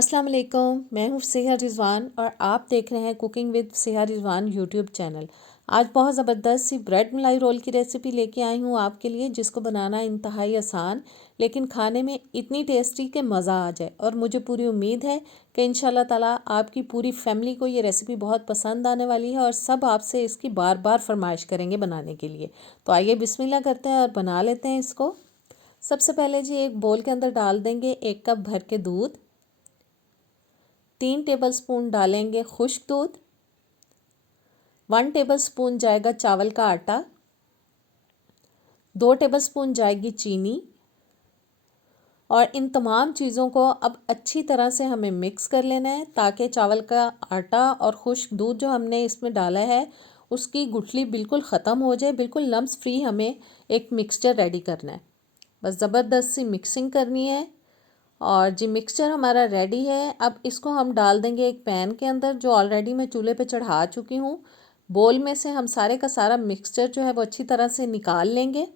अस्सलाम वालेकुम, मैं हूँ सेहा रिजवान और आप देख रहे हैं cooking with Seha Rizwan YouTube channel. आज बहुत ज़बरदस्त सी ब्रेड मलाई रोल की रेसिपी लेके आई हूँ आपके लिए, जिसको बनाना इंतहाई आसान लेकिन खाने में इतनी टेस्टी कि मज़ा आ जाए। और मुझे पूरी उम्मीद है कि इंशाल्लाह ताला आपकी पूरी फैमिली को ये रेसिपी बहुत पसंद आने वाली है और सब आपसे इसकी बार बार फरमाइश करेंगे बनाने के लिए। तो आइए बिस्मिल्लाह करते हैं और बना लेते हैं इसको। सबसे पहले जी एक बोल के अंदर डाल देंगे 1 कप भर के दूध। 3 टेबलस्पून डालेंगे खुश्क दूध। 1 टेबलस्पून जाएगा चावल का आटा। 2 टेबलस्पून जाएगी चीनी। और इन तमाम चीज़ों को अब अच्छी तरह से हमें मिक्स कर लेना है, ताकि चावल का आटा और खुश्क दूध जो हमने इसमें डाला है उसकी गुठली बिल्कुल ख़त्म हो जाए। बिल्कुल लम्स फ्री हमें एक मिक्सचर रेडी करना है। बस ज़बरदस्त सी मिक्सिंग करनी है। और जी मिक्सचर हमारा रेडी है। अब इसको हम डाल देंगे एक पैन के अंदर, जो ऑलरेडी मैं चूल्हे पे चढ़ा चुकी हूँ। बोल में से हम सारे का सारा मिक्सचर जो है वो अच्छी तरह से निकाल लेंगे।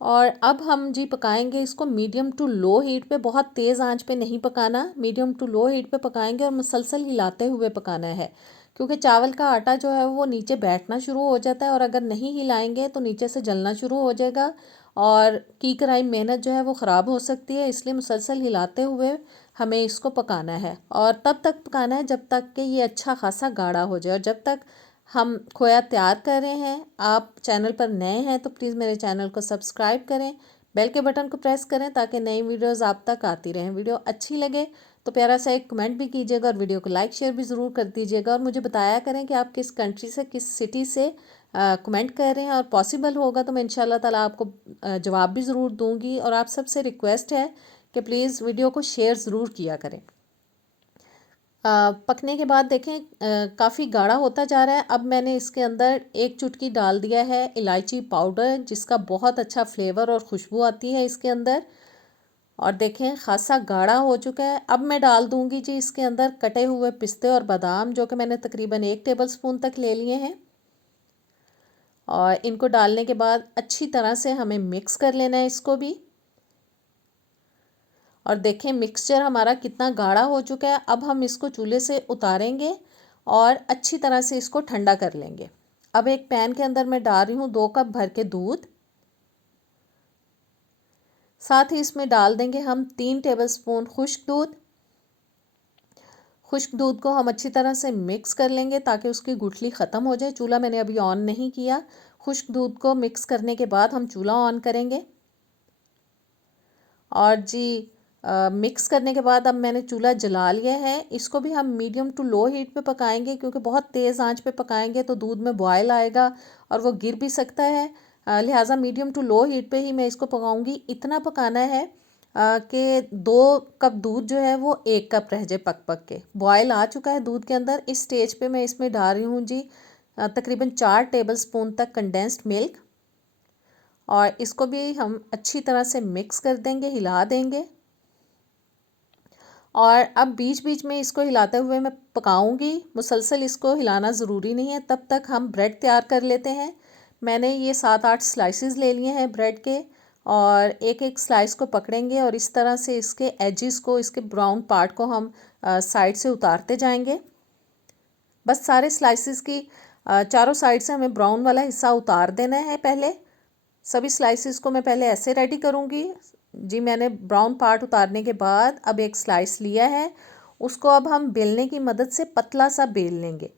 और अब हम जी पकाएंगे इसको मीडियम टू लो हीट पे, बहुत तेज़ आंच पे नहीं पकाना, मीडियम टू लो हीट पे पकाएंगे और मुसलसल हिलाते हुए पकाना है, क्योंकि चावल का आटा जो है वो नीचे बैठना शुरू हो जाता है और अगर नहीं हिलाएंगे तो नीचे से जलना शुरू हो जाएगा और की कराई मेहनत जो है वो ख़राब हो सकती है। इसलिए मुसलसल हिलाते हुए हमें इसको पकाना है और तब तक पकाना है जब तक कि ये अच्छा खासा गाढ़ा हो जाए। और जब तक हम खोया तैयार कर रहे हैं, आप चैनल पर नए हैं तो प्लीज़ मेरे चैनल को सब्सक्राइब करें, बेल के बटन को प्रेस करें ताकि नई वीडियोस आप तक आती रहें। वीडियो अच्छी लगे तो प्यारा सा एक कमेंट भी कीजिएगा और वीडियो को लाइक शेयर भी ज़रूर कर दीजिएगा। और मुझे बताया करें कि आप किस कंट्री से, किस सिटी से कमेंट कर रहे हैं, और पॉसिबल होगा तो मैं इंशाल्लाह ताला आपको जवाब भी ज़रूर दूँगी। और आप सबसे रिक्वेस्ट है कि प्लीज़ वीडियो को शेयर ज़रूर किया करें। पकने के बाद देखें काफ़ी गाढ़ा होता जा रहा है। अब मैंने इसके अंदर 1 चुटकी डाल दिया है इलायची पाउडर, जिसका बहुत अच्छा फ्लेवर और खुशबू आती है इसके अंदर। और देखें खासा गाढ़ा हो चुका है। अब मैं डाल दूंगी जी इसके अंदर कटे हुए पिस्ते और बादाम, जो कि मैंने तकरीबन 1 टेबलस्पून तक ले लिए हैं। और इनको डालने के बाद अच्छी तरह से हमें मिक्स कर लेना है इसको भी। और देखें मिक्सचर हमारा कितना गाढ़ा हो चुका है। अब हम इसको चूल्हे से उतारेंगे और अच्छी तरह से इसको ठंडा कर लेंगे। अब एक पैन के अंदर मैं डाल रही हूँ 2 कप भर के दूध। साथ ही इसमें डाल देंगे हम 3 टेबलस्पून खुश्क दूध। खुश्क दूध को हम अच्छी तरह से मिक्स कर लेंगे ताकि उसकी गुठली ख़त्म हो जाए। चूल्हा मैंने अभी ऑन नहीं किया। खुश्क दूध को मिक्स करने के बाद हम चूल्हा ऑन करेंगे। और जी मिक्स करने के बाद अब मैंने चूल्हा जला लिया है। इसको भी हम मीडियम टू लो हीट पे पकाएंगे, क्योंकि बहुत तेज़ आंच पे पकाएंगे तो दूध में बॉयल आएगा और वो गिर भी सकता है। लिहाजा मीडियम टू लो हीट पे ही मैं इसको पकाऊंगी। इतना पकाना है कि 2 कप दूध जो है वो 1 कप रह जाए पक पक के। बॉयल आ चुका है दूध के अंदर। इस स्टेज पे मैं इसमें डाल रही हूँ जी तकरीबन 4 टेबलस्पून तक कंडेंस्ड मिल्क। और इसको भी हम अच्छी तरह से मिक्स कर देंगे, हिला देंगे। और अब बीच बीच में इसको हिलाते हुए मैं पकाऊंगी। मुसलसल इसको हिलाना ज़रूरी नहीं है। तब तक हम ब्रेड तैयार कर लेते हैं। मैंने ये 7-8 स्लाइसेस ले लिए हैं ब्रेड के, और एक एक स्लाइस को पकड़ेंगे और इस तरह से इसके एजेस को, इसके ब्राउन पार्ट को हम साइड से उतारते जाएंगे। बस सारे स्लाइसेस की चारों साइड से हमें ब्राउन वाला हिस्सा उतार देना है। पहले सभी स्लाइसेस को मैं पहले ऐसे रेडी करूँगी। जी मैंने ब्राउन पार्ट उतारने के बाद अब एक स्लाइस लिया है, उसको अब हम बेलने की मदद से पतला सा बेल लेंगे।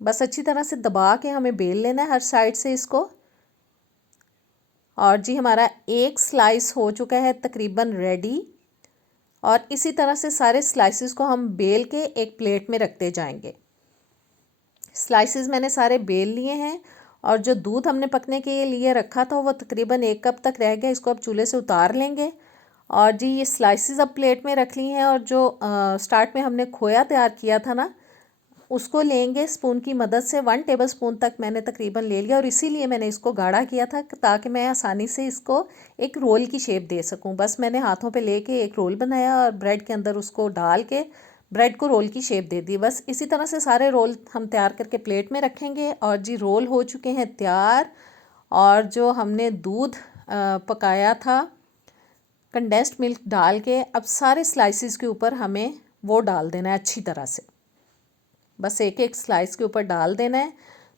बस अच्छी तरह से दबा के हमें बेल लेना है हर साइड से इसको। और जी हमारा एक स्लाइस हो चुका है तकरीबन रेडी। और इसी तरह से सारे स्लाइसेस को हम बेल के एक प्लेट में रखते जाएंगे। स्लाइसेस मैंने सारे बेल लिए हैं और जो दूध हमने पकने के लिए रखा था वो तकरीबन 1 कप तक रह गया। इसको अब चूल्हे से उतार लेंगे। और जी ये स्लाइसेस अब प्लेट में रख ली हैं। और जो स्टार्ट में हमने खोया तैयार किया था ना, उसको लेंगे स्पून की मदद से। 1 टेबलस्पून तक मैंने तकरीबन ले लिया, और इसीलिए मैंने इसको गाढ़ा किया था ताकि मैं आसानी से इसको एक रोल की शेप दे सकूं। बस मैंने हाथों पे लेके एक रोल बनाया और ब्रेड के अंदर उसको डाल के ब्रेड को रोल की शेप दे दी। बस इसी तरह से सारे रोल हम तैयार करके प्लेट में रखेंगे। और जी रोल हो चुके हैं तैयार। और जो हमने दूध पकाया था कंडेंस्ड मिल्क डाल के अब सारे स्लाइसिस के ऊपर हमें वो डाल देना है अच्छी तरह से। बस एक एक स्लाइस के ऊपर डाल देना है।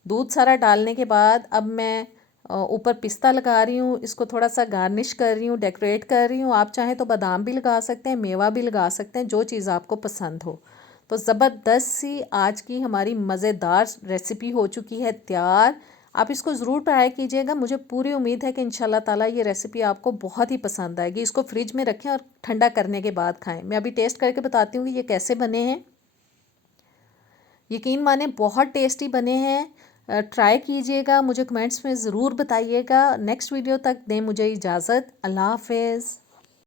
दूध सारा डालने के बाद अब मैं ऊपर पिस्ता लगा रही हूँ, इसको थोड़ा सा गार्निश कर रही हूँ, डेकोरेट कर रही हूँ। आप चाहें तो बादाम भी लगा सकते हैं, मेवा भी लगा सकते हैं, जो चीज़ आपको पसंद हो। तो ज़बरदस्त सी आज की हमारी मज़ेदार रेसिपी हो चुकी है तैयार। आप इसको ज़रूर ट्राई कीजिएगा। मुझे पूरी उम्मीद है कि इंशाल्लाह ताला ये रेसिपी आपको बहुत ही पसंद आएगी। इसको फ्रिज में रखें और ठंडा करने के बाद खाएं। मैं अभी टेस्ट करके बताती हूँ कि ये कैसे बने हैं। यकीन माने बहुत टेस्टी बने हैं। ट्राई कीजिएगा, मुझे कमेंट्स में ज़रूर बताइएगा। नेक्स्ट वीडियो तक दें मुझे इजाज़त। अल्लाह हाफ़िज़।